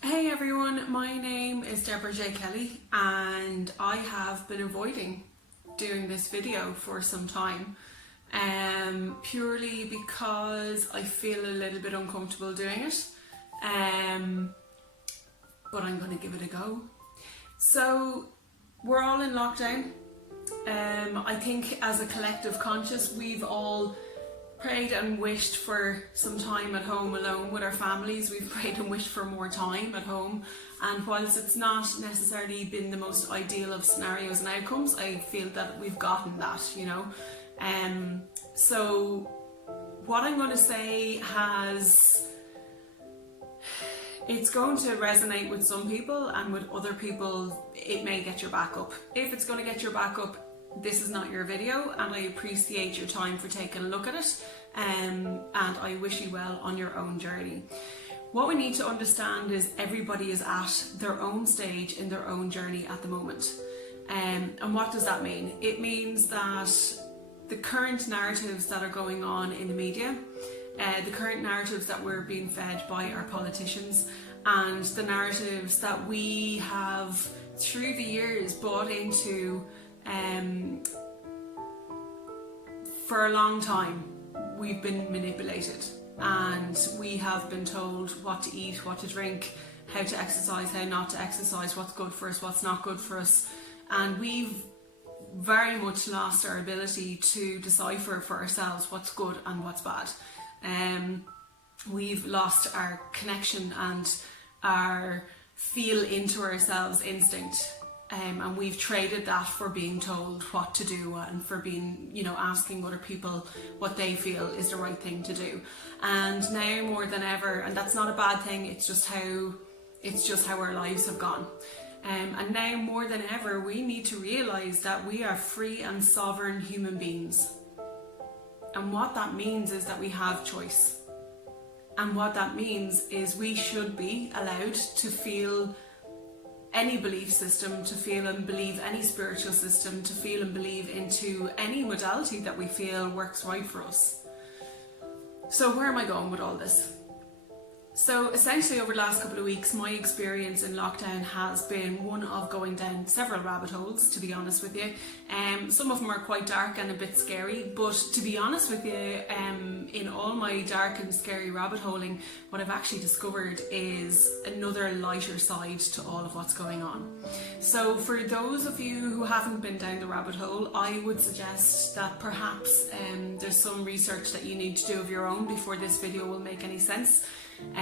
Hey everyone, my name is Deborah J. Kelly and I have been avoiding doing this video for some time purely because I feel a little bit uncomfortable doing it, but I'm going to give it a go. So we're all in lockdown. I think as a collective conscious we've all prayed and wished for some time at home alone with our families. We've prayed and wished for more time at home, and whilst it's not necessarily been the most ideal of scenarios and outcomes, I feel that we've gotten that, you know. So what I'm going to say it's going to resonate with some people, and with other people it may get your back up. If it's going to get your back up, this is not your video, and I appreciate your time for taking a look at it, and I wish you well on your own journey. What we need to understand is everybody is at their own stage in their own journey at the moment. And what does that mean? It means that the current narratives that are going on in the media, the current narratives that we're being fed by our politicians, and the narratives that we have through the years bought into for a long time. We've been manipulated and we have been told what to eat, what to drink, how to exercise, how not to exercise, what's good for us, what's not good for us, and we've very much lost our ability to decipher for ourselves what's good and what's bad. We've lost our connection and our feel into ourselves instinct. And we've traded that for being told what to do and for being, asking other people what they feel is the right thing to do. And now more than ever, and that's not a bad thing, it's just how our lives have gone. And now more than ever, we need to realise that we are free and sovereign human beings. And what that means is that we have choice. And what that means is we should be allowed to feel any belief system, to feel and believe any spiritual system, to feel and believe into any modality that we feel works right for us. So where am I going with all this? So essentially over the last couple of weeks, my experience in lockdown has been one of going down several rabbit holes, to be honest with you. Some of them are quite dark and a bit scary, but to be honest with you, in all my dark and scary rabbit holing, what I've actually discovered is another lighter side to all of what's going on. So for those of you who haven't been down the rabbit hole, I would suggest that perhaps there's some research that you need to do of your own before this video will make any sense.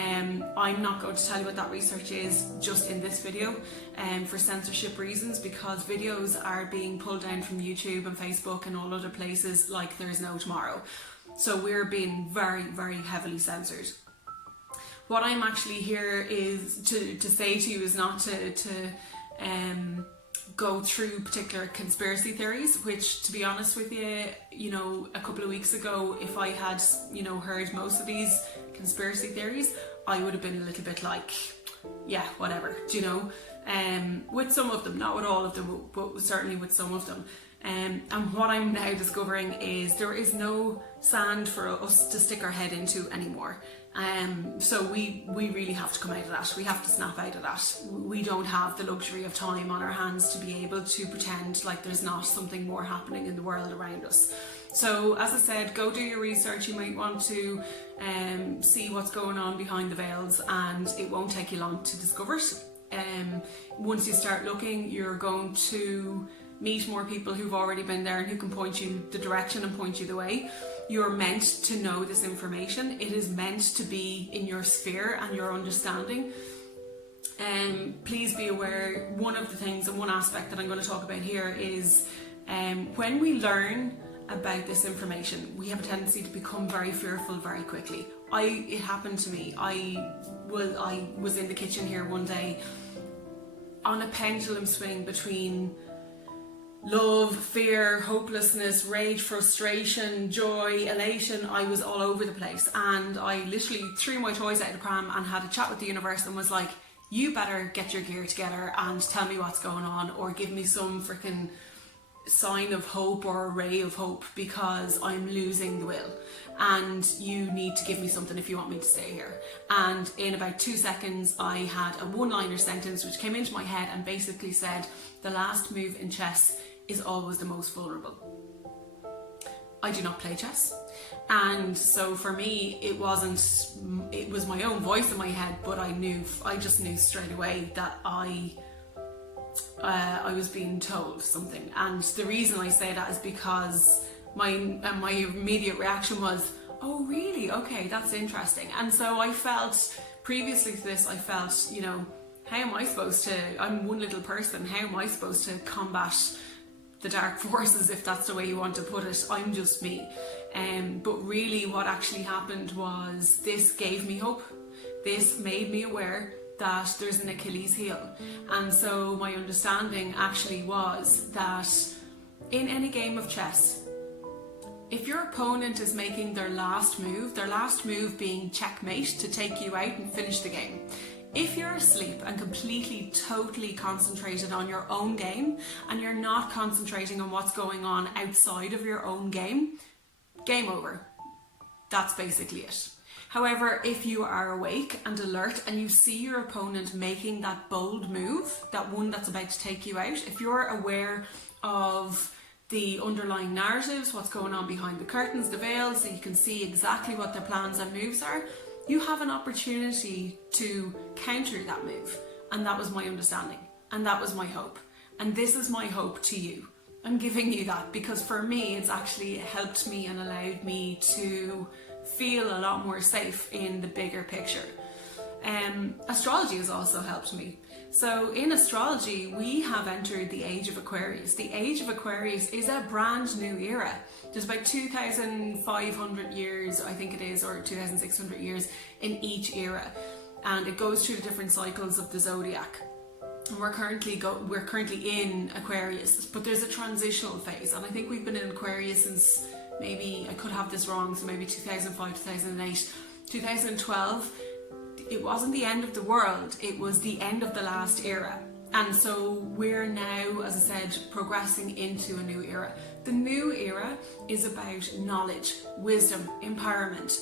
I'm not going to tell you what that research is just in this video for censorship reasons, because videos are being pulled down from YouTube and Facebook and all other places like there's no tomorrow. So we're being very, very heavily censored. What I'm actually here is to say to you is not to go through particular conspiracy theories, which, to be honest with you, a couple of weeks ago, if I had, heard most of these conspiracy theories, I would have been a little bit like, yeah, whatever, with some of them, not with all of them, but certainly with some of them. And what I'm now discovering is there is no sand for us to stick our head into anymore. So we really have to come out of that. We have to snap out of that. We don't have the luxury of time on our hands to be able to pretend like there's not something more happening in the world around us. So as I said, go do your research. You might want to see what's going on behind the veils, and it won't take you long to discover it. Once you start looking, you're going to meet more people who've already been there and who can point you the direction and point you the way. You're meant to know this information. It is meant to be in your sphere and your understanding. Please be aware, one of the things and one aspect that I'm going to talk about here is when we learn about this information, we have a tendency to become very fearful very quickly. It happened to me. I was in the kitchen here one day on a pendulum swing between love, fear, hopelessness, rage, frustration, joy, elation. I was all over the place, and I literally threw my toys out of the pram and had a chat with the universe and was like, you better get your gear together and tell me what's going on, or give me some freaking sign of hope or a ray of hope, because I'm losing the will and you need to give me something if you want me to stay here. And in about 2 seconds I had a one-liner sentence which came into my head and basically said, the last move in chess is always the most vulnerable. I do not play chess, and so for me it was my own voice in my head, but I just knew straight away that I was being told something. And the reason I say that is because my immediate reaction was, oh really, okay, that's interesting. And so I felt, previously to this, I felt, you know, how am I supposed to, I'm one little person, how am I supposed to combat the dark forces, if that's the way you want to put it? I'm just me. But really what actually happened was, this gave me hope. This made me aware that there's an Achilles heel. And so my understanding actually was that in any game of chess, if your opponent is making their last move being checkmate to take you out and finish the game, if you're asleep and completely, totally concentrated on your own game and you're not concentrating on what's going on outside of your own game, game over. That's basically it. However, if you are awake and alert and you see your opponent making that bold move, that one that's about to take you out, if you're aware of the underlying narratives, what's going on behind the curtains, the veils, so you can see exactly what their plans and moves are, you have an opportunity to counter that move. And that was my understanding, and that was my hope. And this is my hope to you. I'm giving you that because for me it's actually helped me and allowed me to feel a lot more safe in the bigger picture. Astrology has also helped me. So in astrology, we have entered the age of Aquarius. The age of Aquarius is a brand new era. There's about 2,500 years, I think it is, or 2,600 years in each era. And it goes through the different cycles of the zodiac. And we're currently in Aquarius, but there's a transitional phase. And I think we've been in Aquarius since, maybe, I could have this wrong, so maybe 2005, 2008, 2012. It wasn't the end of the world, it was the end of the last era. And so we're now, as I said, progressing into a new era. The new era is about knowledge, wisdom, empowerment.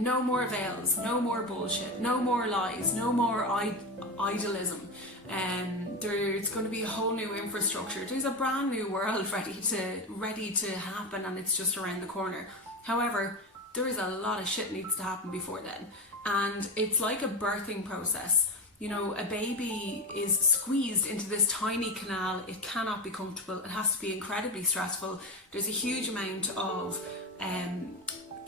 No more veils, no more bullshit, no more lies, no more idealism. There's going to be a whole new infrastructure. There's a brand new world ready to happen, and it's just around the corner. However, there is a lot of shit needs to happen before then. And it's like a birthing process. You know, a baby is squeezed into this tiny canal. It cannot be comfortable. It has to be incredibly stressful. There's a huge amount of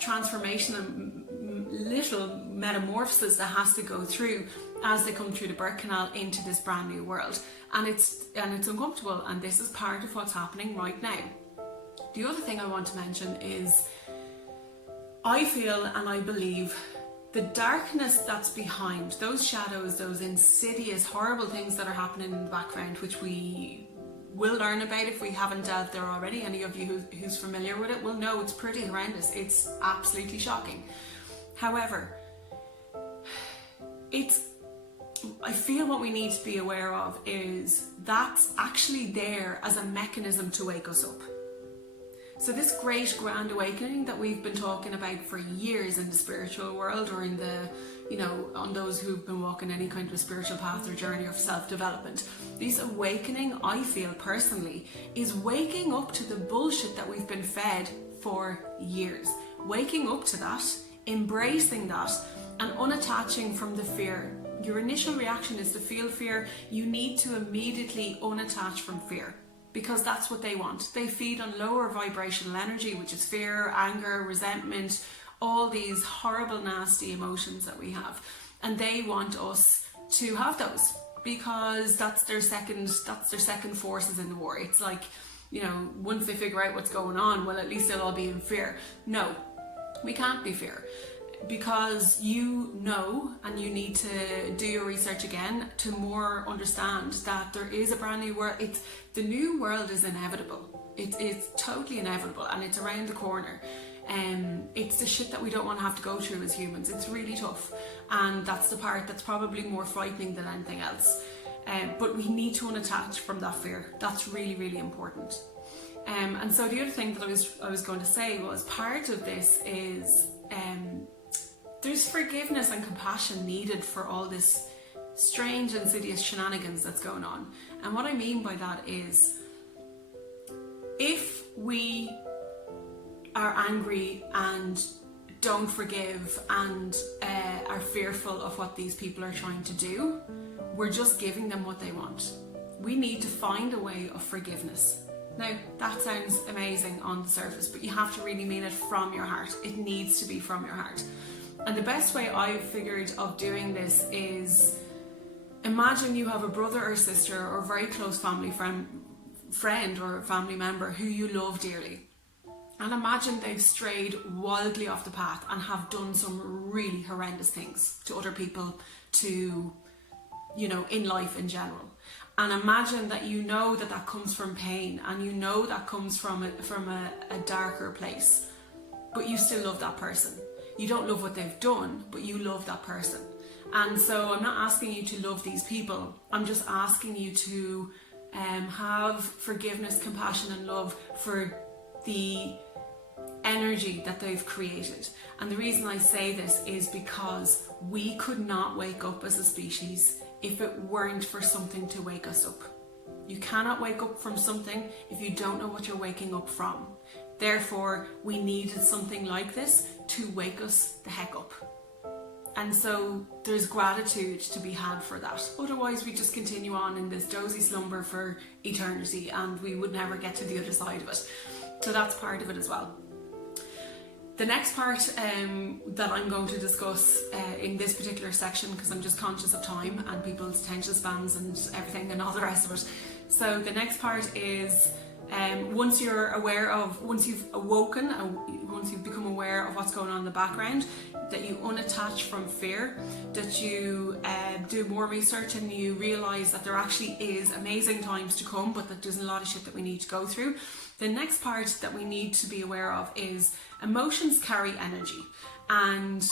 transformation and little metamorphosis that has to go through as they come through the birth canal into this brand new world. And it's uncomfortable, and this is part of what's happening right now. The other thing I want to mention is, I feel and I believe the darkness that's behind those shadows, those insidious, horrible things that are happening in the background, which we will learn about if we haven't delved there already. Any of you who's familiar with it will know it's pretty horrendous. It's absolutely shocking. However, I feel what we need to be aware of is that's actually there as a mechanism to wake us up. So this great grand awakening that we've been talking about for years in the spiritual world, or in the, on those who've been walking any kind of a spiritual path or journey of self-development, this awakening, I feel personally, is waking up to the bullshit that we've been fed for years. Waking up to that, embracing that, and unattaching from the fear. Your initial reaction is to feel fear. You need to immediately unattach from fear, because that's what they want. They feed on lower vibrational energy, which is fear, anger, resentment, all these horrible, nasty emotions that we have. And they want us to have those, because that's their second forces in the war. It's like, once they figure out what's going on, well, at least they'll all be in fear. No, we can't be fear. Because and you need to do your research again to more understand that there is a brand new world. The new world is inevitable. It's totally inevitable, and it's around the corner. It's the shit that we don't want to have to go through as humans. It's really tough, and that's the part that's probably more frightening than anything else. But we need to unattach from that fear. That's really, really important. And so the other thing that I was going to say was, part of this is there's forgiveness and compassion needed for all this strange, insidious shenanigans that's going on. And what I mean by that is, if we are angry and don't forgive and are fearful of what these people are trying to do, we're just giving them what they want. We need to find a way of forgiveness. Now, that sounds amazing on the surface, but you have to really mean it from your heart. It needs to be from your heart. And the best way I've figured of doing this is, imagine you have a brother or sister or a very close family friend or family member who you love dearly. And imagine they've strayed wildly off the path and have done some really horrendous things to other people, to, you know, in life in general. And imagine that you know that that comes from pain, and you know that comes from a darker place, but you still love that person. You don't love what they've done, but you love that person. And so I'm not asking you to love these people. I'm just asking you to have forgiveness, compassion and love for the energy that they've created. And the reason I say this is because we could not wake up as a species if it weren't for something to wake us up. You cannot wake up from something if you don't know what you're waking up from. Therefore, we needed something like this to wake us the heck up. And so there's gratitude to be had for that. Otherwise, we just continue on in this dozy slumber for eternity and we would never get to the other side of it. So that's part of it as well. The next part that I'm going to discuss in this particular section, because I'm just conscious of time and people's attention spans and everything and all the rest of it. So the next part is, once you've awoken, once you've become aware of what's going on in the background, that you unattach from fear, that you do more research and you realise that there actually is amazing times to come, but that there's a lot of shit that we need to go through. The next part that we need to be aware of is emotions carry energy. And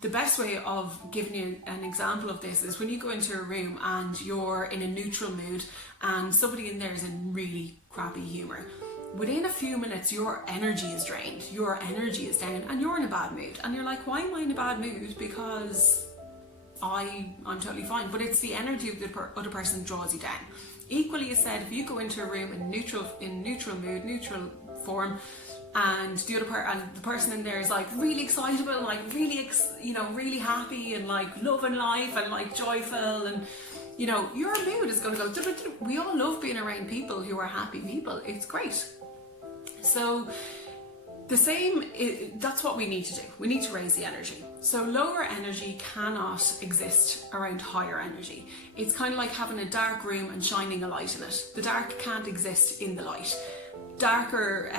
the best way of giving you an example of this is when you go into a room and you're in a neutral mood and somebody in there is in really crappy humour. Within a few minutes, your energy is drained, your energy is down, and you're in a bad mood. And you're like, why am I in a bad mood? Because I'm totally fine. But it's the energy of the other person that draws you down. Equally as said, if you go into a room in neutral mood, neutral form, and the person in there is like really excitable, like really really happy and like loving life and like joyful, and you know, your mood is going to go. We all love being around people who are happy people. It's great. So that's what we need to do. We need to raise the energy. So lower energy cannot exist around higher energy. It's kind of like having a dark room and shining a light in it. The dark can't exist in the light. Darker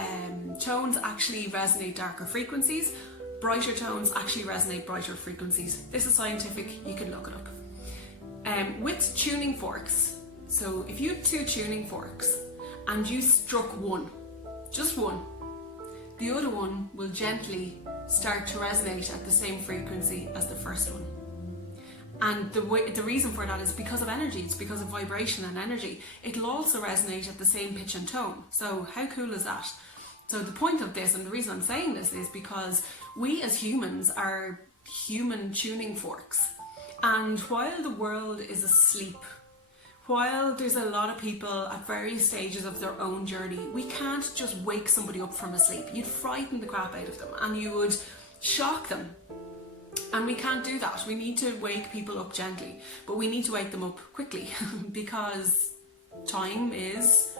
tones actually resonate darker frequencies. Brighter tones actually resonate brighter frequencies. This is scientific, you can look it up. With tuning forks, so if you have two tuning forks and you struck one, just one, the other one will gently start to resonate at the same frequency as the first one. And the reason for that is because of energy. It's because of vibration and energy. It'll also resonate at the same pitch and tone. So how cool is that? So the point of this, and the reason I'm saying this, is because we as humans are human tuning forks. And while the world is asleep, while there's a lot of people at various stages of their own journey, we can't just wake somebody up from asleep. You'd frighten the crap out of them and you would shock them. And we can't do that. We need to wake people up gently, but we need to wake them up quickly because time is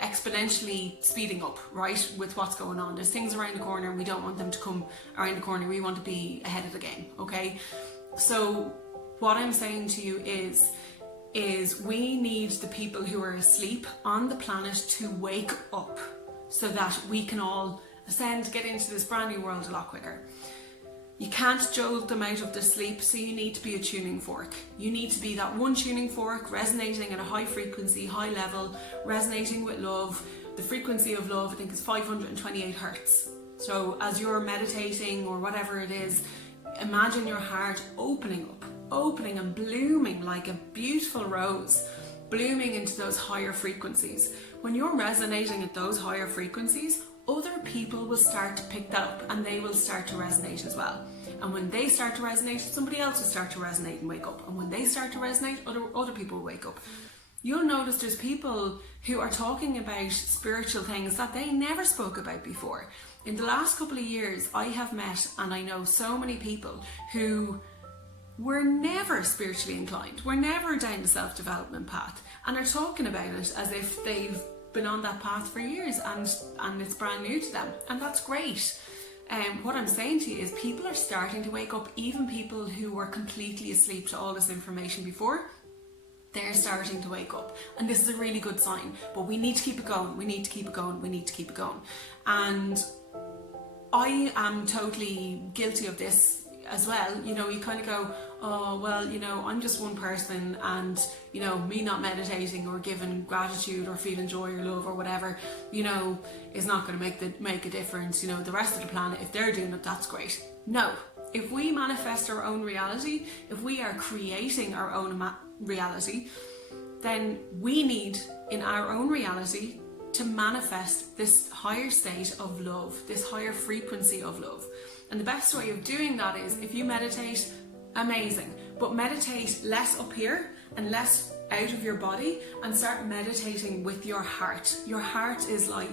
exponentially speeding up, right, with what's going on. There's things around the corner and we don't want them to come around the corner. We want to be ahead of the game, okay? So what I'm saying to you is we need the people who are asleep on the planet to wake up so that we can all ascend, get into this brand new world a lot quicker. You can't jolt them out of their sleep, so you need to be a tuning fork. You need to be that one tuning fork resonating at a high frequency, high level, resonating with love. The frequency of love, I think, is 528 hertz. So as you're meditating or whatever it is, imagine your heart opening up, opening and blooming like a beautiful rose. blooming into those higher frequencies. When you're resonating at those higher frequencies, other people will start to pick that up and they will start to resonate as well. And when they start to resonate, somebody else will start to resonate and wake up. And when they start to resonate, other people will wake up. You'll notice there's people who are talking about spiritual things that they never spoke about before. In the last couple of years, I have met and I know so many people who were never spiritually inclined, were never down the self-development path, and are talking about it as if they've been on that path for years and it's brand new to them. And that's great. What I'm saying to you is people are starting to wake up, even people who were completely asleep to all this information before. They're starting to wake up, and this is a really good sign, but we need to keep it going. We need to keep it going. We need to keep it going. And I am totally guilty of this as well. You know, you kind of go, oh, well, you know, I'm just one person, and, you know, me not meditating or giving gratitude or feeling joy or love or whatever, you know, is not going to make a difference. You know, the rest of the planet, if they're doing it, that's great. No. If we manifest our own reality, if we are creating our own reality, then we need, in our own reality, to manifest this higher state of love, this higher frequency of love. And the best way of doing that is, if you meditate, amazing, but meditate less up here and less out of your body, and start meditating with your heart. Your heart is like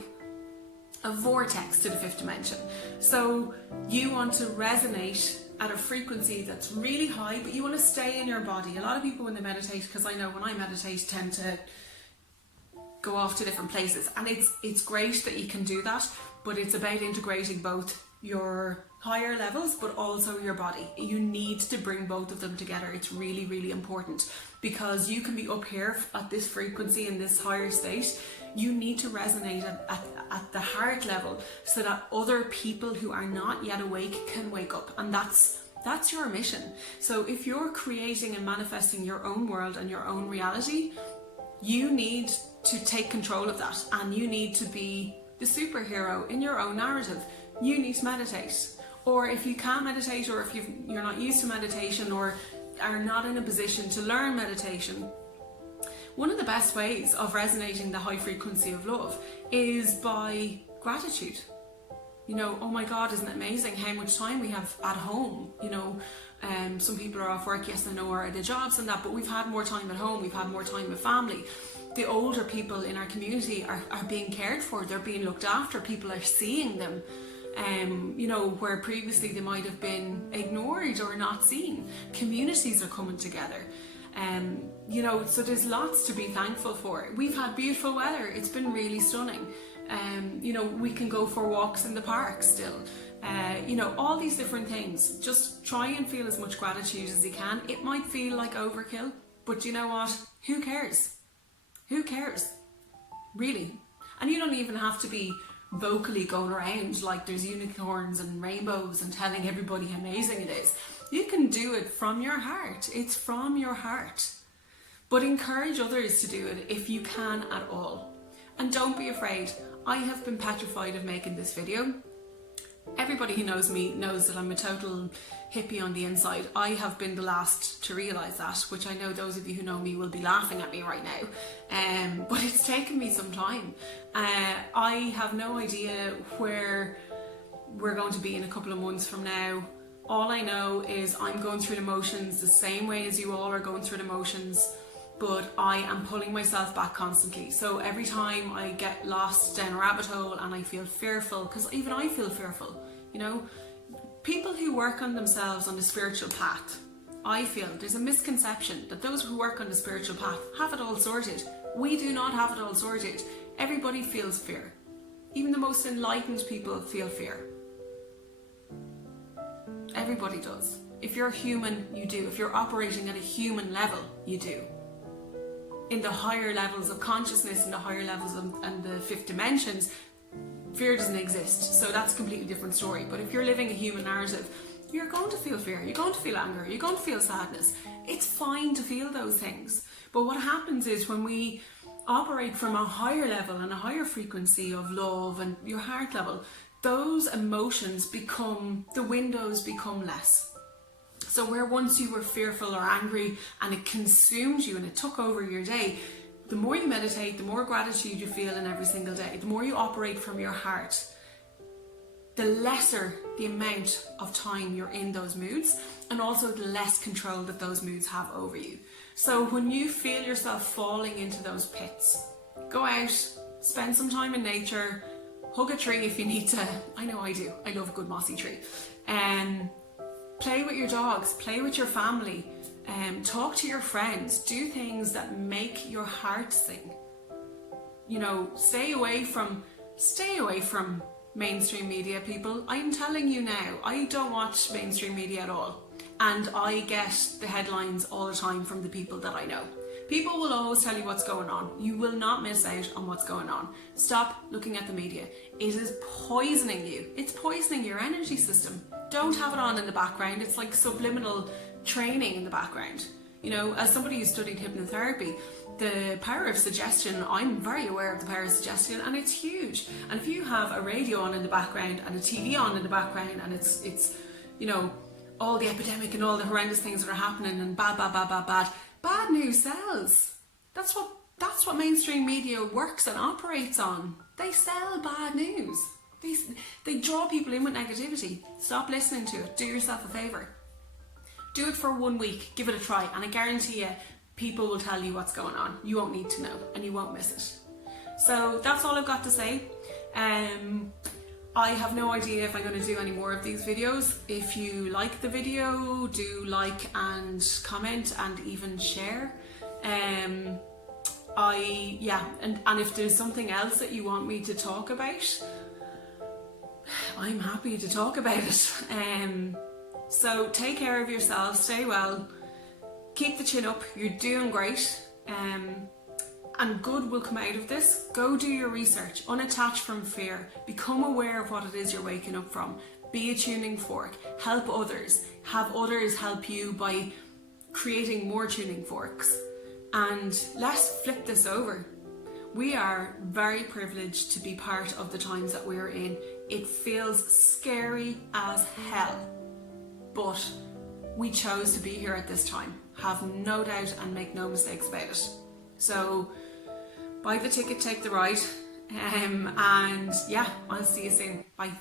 a vortex to the fifth dimension. So you want to resonate at a frequency that's really high, but you want to stay in your body. A lot of people, when they meditate, because I know when I meditate, tend to go off to different places, and it's great that you can do that, but it's about integrating both your higher levels but also your body. You need to bring both of them together. It's really, really important, because you can be up here at this frequency in this higher state. You need to resonate at the heart level, so that other people who are not yet awake can wake up, and that's your mission. So if you're creating and manifesting your own world and your own reality, you need to take control of that, and you need to be the superhero in your own narrative. You need to meditate. Or if you can't meditate, or if you're not used to meditation, or are not in a position to learn meditation, one of the best ways of resonating the high frequency of love is by gratitude. You know, oh my God, isn't it amazing how much time we have at home? You know, some people are off work, yes I know, or at their jobs and that, but we've had more time at home, we've had more time with family. The older people in our community are being cared for, they're being looked after, people are seeing them. You know, where previously they might have been ignored or not seen. Communities are coming together. You know, so there's lots to be thankful for. We've had beautiful weather, it's been really stunning. You know, we can go for walks in the park still. You know, all these different things. Just try and feel as much gratitude as you can. It might feel like overkill, but you know what? Who cares? Who cares? Really? And you don't even have to be vocally going around like there's unicorns and rainbows and telling everybody how amazing it is. You can do it from your heart. It's from your heart. But encourage others to do it if you can at all. And don't be afraid. I have been petrified of making this video. Everybody who knows me knows that I'm a total hippie on the inside. I have been the last to realise that, which I know those of you who know me will be laughing at me right now. But it's taken me some time. I have no idea where we're going to be in a couple of months from now. All I know is I'm going through the motions the same way as you all are going through the motions, but I am pulling myself back constantly. So every time I get lost down a rabbit hole and I feel fearful, because even I feel fearful, you know, people who work on themselves on the spiritual path, I feel there's a misconception that those who work on the spiritual path have it all sorted. We do not have it all sorted. Everybody feels fear. Even the most enlightened people feel fear. Everybody does. If you're human, you do. If you're operating at a human level, you do. In the higher levels of consciousness, in the higher levels and the fifth dimensions, fear doesn't exist. So that's a completely different story. But if you're living a human narrative, you're going to feel fear, you're going to feel anger, you're going to feel sadness. It's fine to feel those things. But what happens is when we operate from a higher level and a higher frequency of love and your heart level, those emotions become, the windows become less. So where once you were fearful or angry and it consumed you and it took over your day, the more you meditate, the more gratitude you feel in every single day, the more you operate from your heart, the lesser the amount of time you're in those moods, and also the less control that those moods have over you. So when you feel yourself falling into those pits, go out, spend some time in nature, hug a tree if you need to. I know I do. I love a good mossy tree. Play with your dogs, play with your family, talk to your friends, do things that make your heart sing. You know, stay away from mainstream media, people. I'm telling you now, I don't watch mainstream media at all. And I get the headlines all the time from the people that I know. People will always tell you what's going on. You will not miss out on what's going on. Stop looking at the media. It is poisoning you. It's poisoning your energy system. Don't have it on in the background. It's like subliminal training in the background. You know, as somebody who studied hypnotherapy, the power of suggestion, I'm very aware of the power of suggestion, and it's huge. And if you have a radio on in the background and a TV on in the background, and it's you know, all the epidemic and all the horrendous things that are happening and bad news sells. That's what mainstream media works and operates on. They sell bad news. They draw people in with negativity. Stop listening to it. Do yourself a favour. Do it for 1 week. Give it a try, and I guarantee you, people will tell you what's going on. You won't need to know, and you won't miss it. So that's all I've got to say. I have no idea if I'm going to do any more of these videos. If you like the video, do like and comment and even share. And if there's something else that you want me to talk about, I'm happy to talk about it. So take care of yourselves, stay well, keep the chin up, you're doing great. And good will come out of this. Go do your research, unattach from fear, become aware of what it is you're waking up from, be a tuning fork, help others, have others help you by creating more tuning forks. And let's flip this over. We are very privileged to be part of the times that we're in. It feels scary as hell, but we chose to be here at this time. Have no doubt and make no mistakes about it. So buy the ticket, take the ride, and yeah, I'll see you soon. Bye.